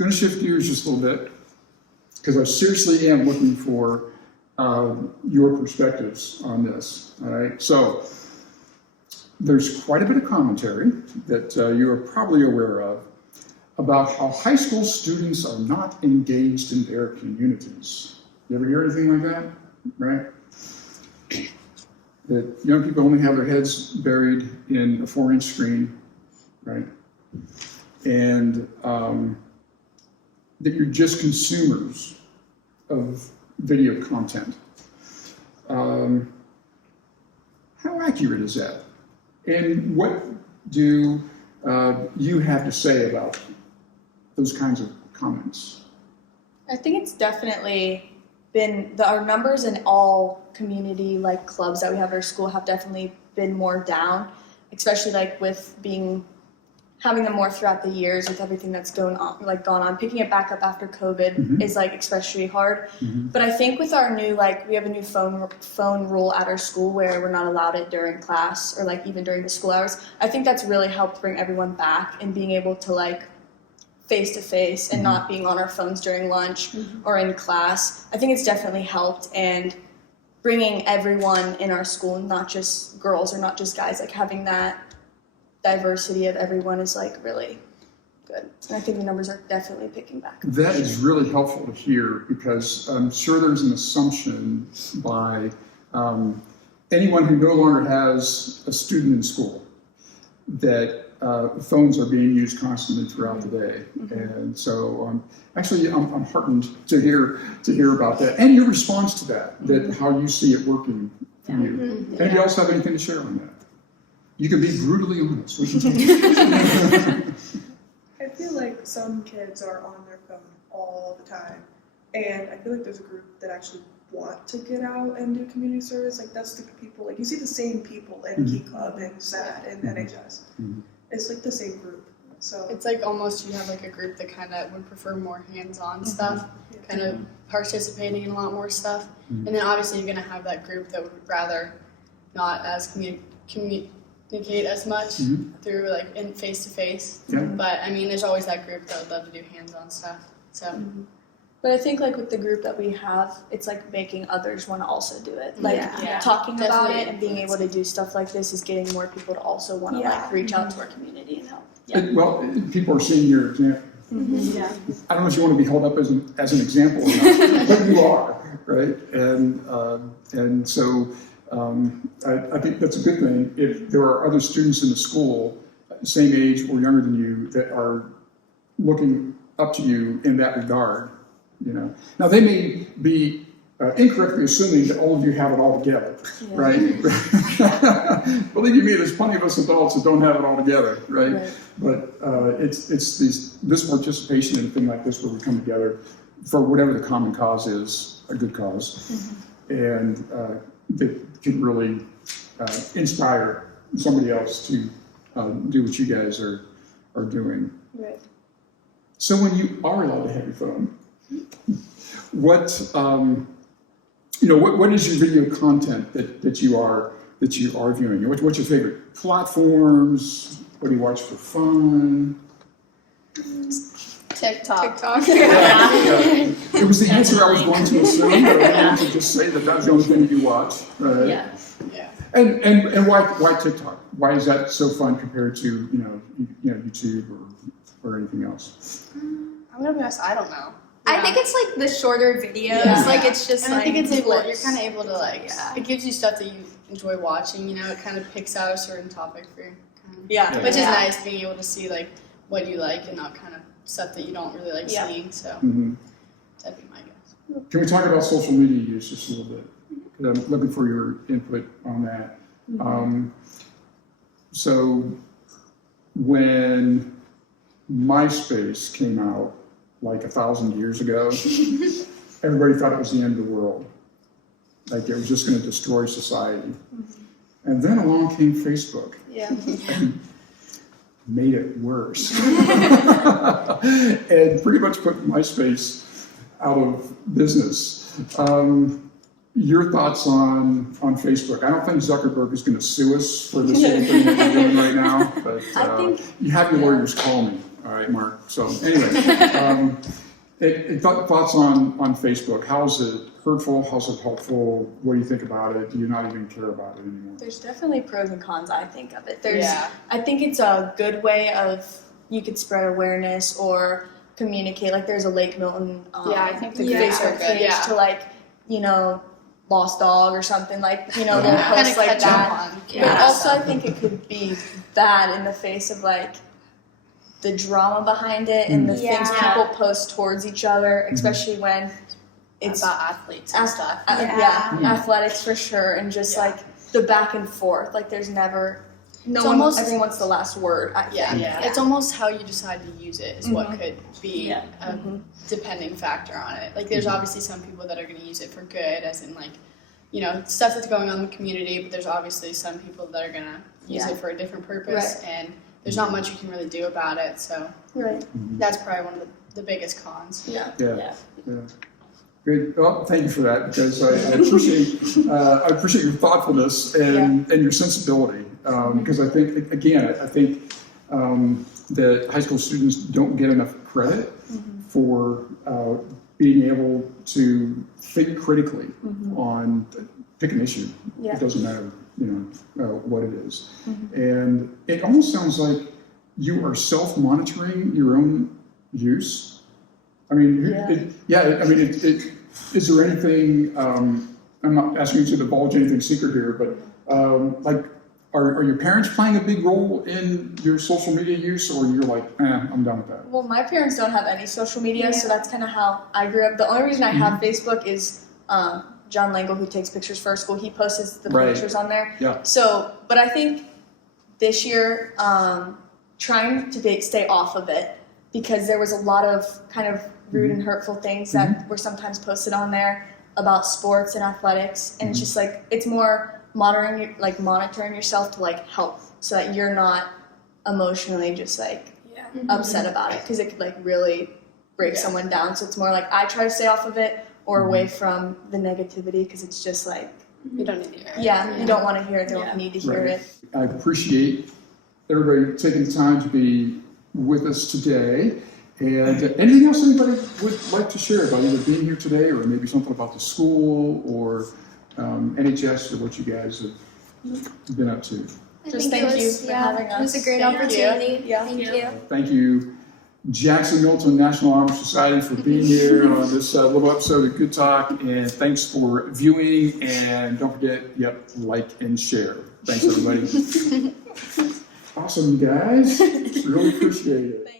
going to shift gears just a little bit because I seriously am looking for your perspectives on this. All right, so there's quite a bit of commentary that you are probably aware of about how high school students are not engaged in their communities. You ever hear anything like that? Right? That young people only have their heads buried in a 4-inch screen, right? And that you're just consumers of video content. How accurate is that? And what do you have to say about those kinds of comments? I think it's definitely been, our numbers in all community like clubs that we have at our school have definitely been more down, especially like with having them more throughout the years with everything that's gone on. Picking it back up after COVID is like especially hard. But I think with our new, we have a new phone rule at our school where we're not allowed it during class or like even during the school hours. I think that's really helped bring everyone back and being able to face to face and not being on our phones during lunch or in class. I think it's definitely helped, and bringing everyone in our school, not just girls or not just guys, having that diversity of everyone is really good. And I think the numbers are definitely picking back up. That is really helpful to hear, because I'm sure there's an assumption by anyone who no longer has a student in school that phones are being used constantly throughout the day. And so actually I'm heartened to hear about that and your response to that how you see it working for you. Anybody else have anything to share on that? You can be brutally honest. We can take I feel like some kids are on their phone all the time, and I feel like there's a group that actually want to get out and do community service. That's the people, you see the same people in Key Club and SAT and NHS. It's the same group. So it's almost you have a group that kind of would prefer more hands-on stuff, kind of participating in a lot more stuff. And then obviously you're going to have that group that would rather not as communicate as much through in face-to-face. But I mean, there's always that group that would love to do hands-on stuff. So. But I think with the group that we have, it's making others want to also do it. Talking Definitely. about it and being able to do stuff like this is getting more people to also want to reach out to our community and help. Well, people are seeing your example. I don't know if you want to be held up as an example or not, but you are, right? And so I think that's a good thing. If there are other students in the school, same age or younger than you, that are looking up to you in that regard, Now they may be incorrectly assuming that all of you have it all together, right? Believe me, there's plenty of us adults that don't have it all together, right? But it's this participation in a thing like this where we come together for whatever the common cause is, a good cause, and that can really inspire somebody else to do what you guys are doing. Right. So when you are allowed to have your phone, what is your video content that you are viewing? What's your favorite platforms? What do you watch for fun? TikTok. It was the answer I was going to assume, but I wanted to just say that was the only thing that you watch, right? Yeah. And why TikTok? Why is that so fun compared to YouTube or anything else? I'm gonna be honest, I don't know. I think it's the shorter videos. It's just and I think it's able. clips. You're kind of able to it gives you stuff that you enjoy watching. It kind of picks out a certain topic for you. Which is nice, being able to see what you like and not kind of stuff that you don't really like seeing. So that'd be my guess. Can we talk about social media use just a little bit? Because I'm looking for your input on that. So when MySpace came out 1,000 years ago, everybody thought it was the end of the world. It was just going to destroy society. And then along came Facebook. And made it worse. And pretty much put MySpace out of business. Your thoughts on Facebook? I don't think Zuckerberg is going to sue us for this whole thing that we're doing right now, but I think, you have your lawyers call me. All right, Mark. So anyway, thoughts on Facebook. How's it hurtful? How's it helpful? What do you think about it? Do you not even care about it anymore? There's definitely pros and cons, I think, of it. I think it's a good way of, you could spread awareness or communicate. Like there's a Lake Milton I think the Yeah. Facebook good, page to like, lost dog or something, like, they'll Yeah. post like that. But Yeah. also I think it could be bad in the face of like the drama behind it and the things Yeah. people post towards each other, especially when it's about athletes and stuff. Yeah. athletics for sure, and just like the back and forth. Like there's never It's almost- everyone wants the last word. I think. Yeah, it's almost how you decide to use it is what could be Yeah. a depending factor on it. Like, there's obviously some people that are going to use it for good, as in like, stuff that's going on in the community. But there's obviously some people that are going to use it for a different purpose, and there's not much you can really do about it. So Right. that's probably one of the biggest cons. Yeah. Yeah. Good. Well, thank you for that, because I appreciate your thoughtfulness and your sensibility. Because I think that high school students don't get enough credit for being able to think critically on pick an issue. Yeah. It doesn't matter, what it is. And it almost sounds like you are self-monitoring your own use. I mean, is there anything? I'm not asking you to divulge anything secret here, but are your parents playing a big role in your social media use, or you're like, I'm done with that? Well, my parents don't have any social media, so that's kind of how I grew up. The only reason I have Facebook is John Langle, who takes pictures for our school. He posts the pictures on there. Yeah. So, but I think this year, trying to stay off of it, because there was a lot of kind of rude and hurtful things that were sometimes posted on there about sports and athletics, and it's just like, it's more monitoring yourself to like help, so that you're not emotionally just like upset about it, because it could like really break someone down. So it's more like I try to stay off of it or away from the negativity, because it's just like, You don't need to hear it. you don't want to hear it, don't need to hear Right. it. I appreciate everybody taking the time to be with us today. And anything else anybody would like to share about either being here today, or maybe something about the school or NHS, or what you guys have been up to? Just thank you for having us. It was a great Thank you. opportunity. Yeah. Thank you. Thank you, Jackson Milton National Honor Society, for being here on this little episode of Good Talk. And thanks for viewing. And don't forget, like and share. Thanks, everybody. Awesome, guys. Really appreciate it.